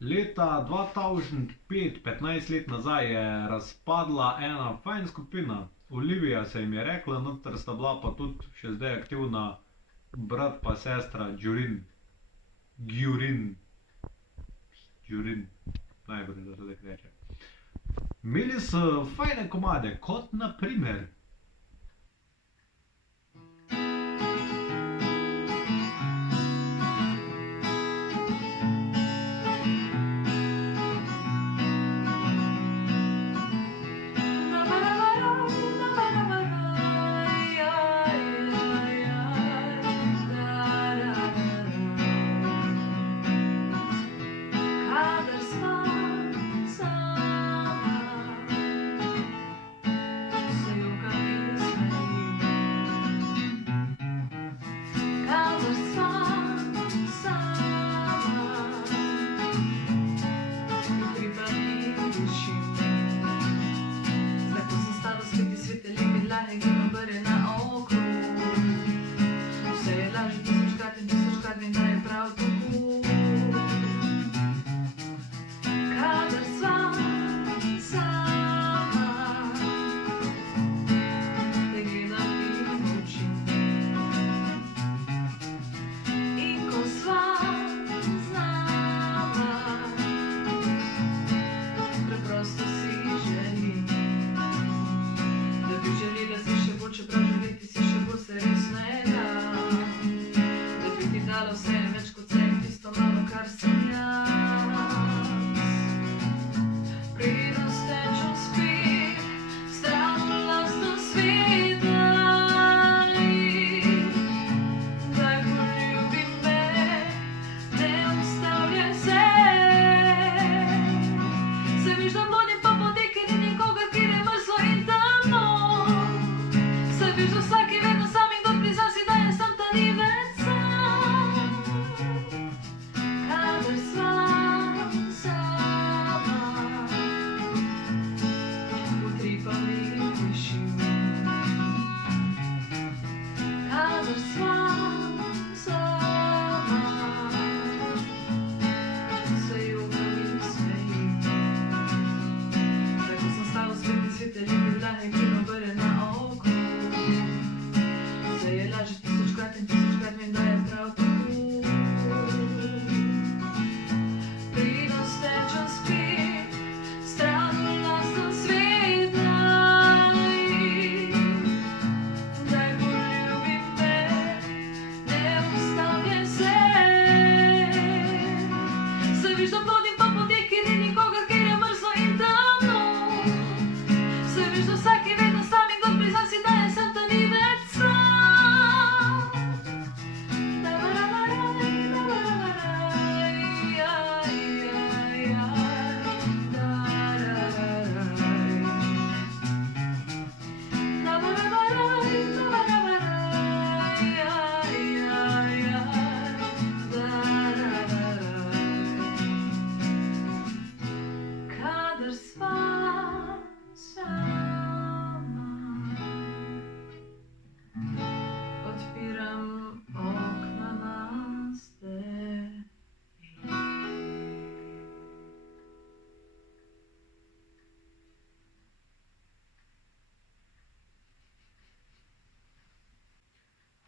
Leta 2005, 15 let nazaj, je razpadla ena fajn skupina. Olivia se jim je rekla, noter sta bila pa tudi še zdaj aktivna brat pa sestra Gjurin. Gjurin, najbolj da se tako reče. Imeli so fajne komade, kot na primer.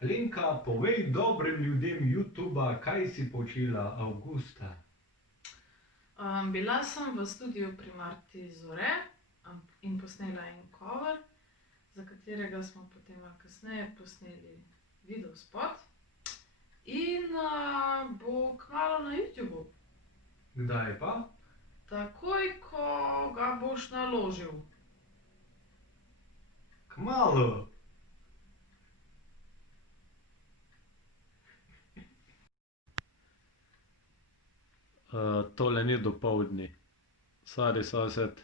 Alenka, povej dobrim ljudem YouTuba, kaj si počela avgusta. Bila sem v studiu pri Marti Zore, in posnela en cover, za katerega smo potem malo kasneje posneli videospot. In bo kmalu na YouTubu. Kdaj pa? Takoj, ko ga boš naložil. Kmalu. Tole ni dopoldne. Sorry, sosed.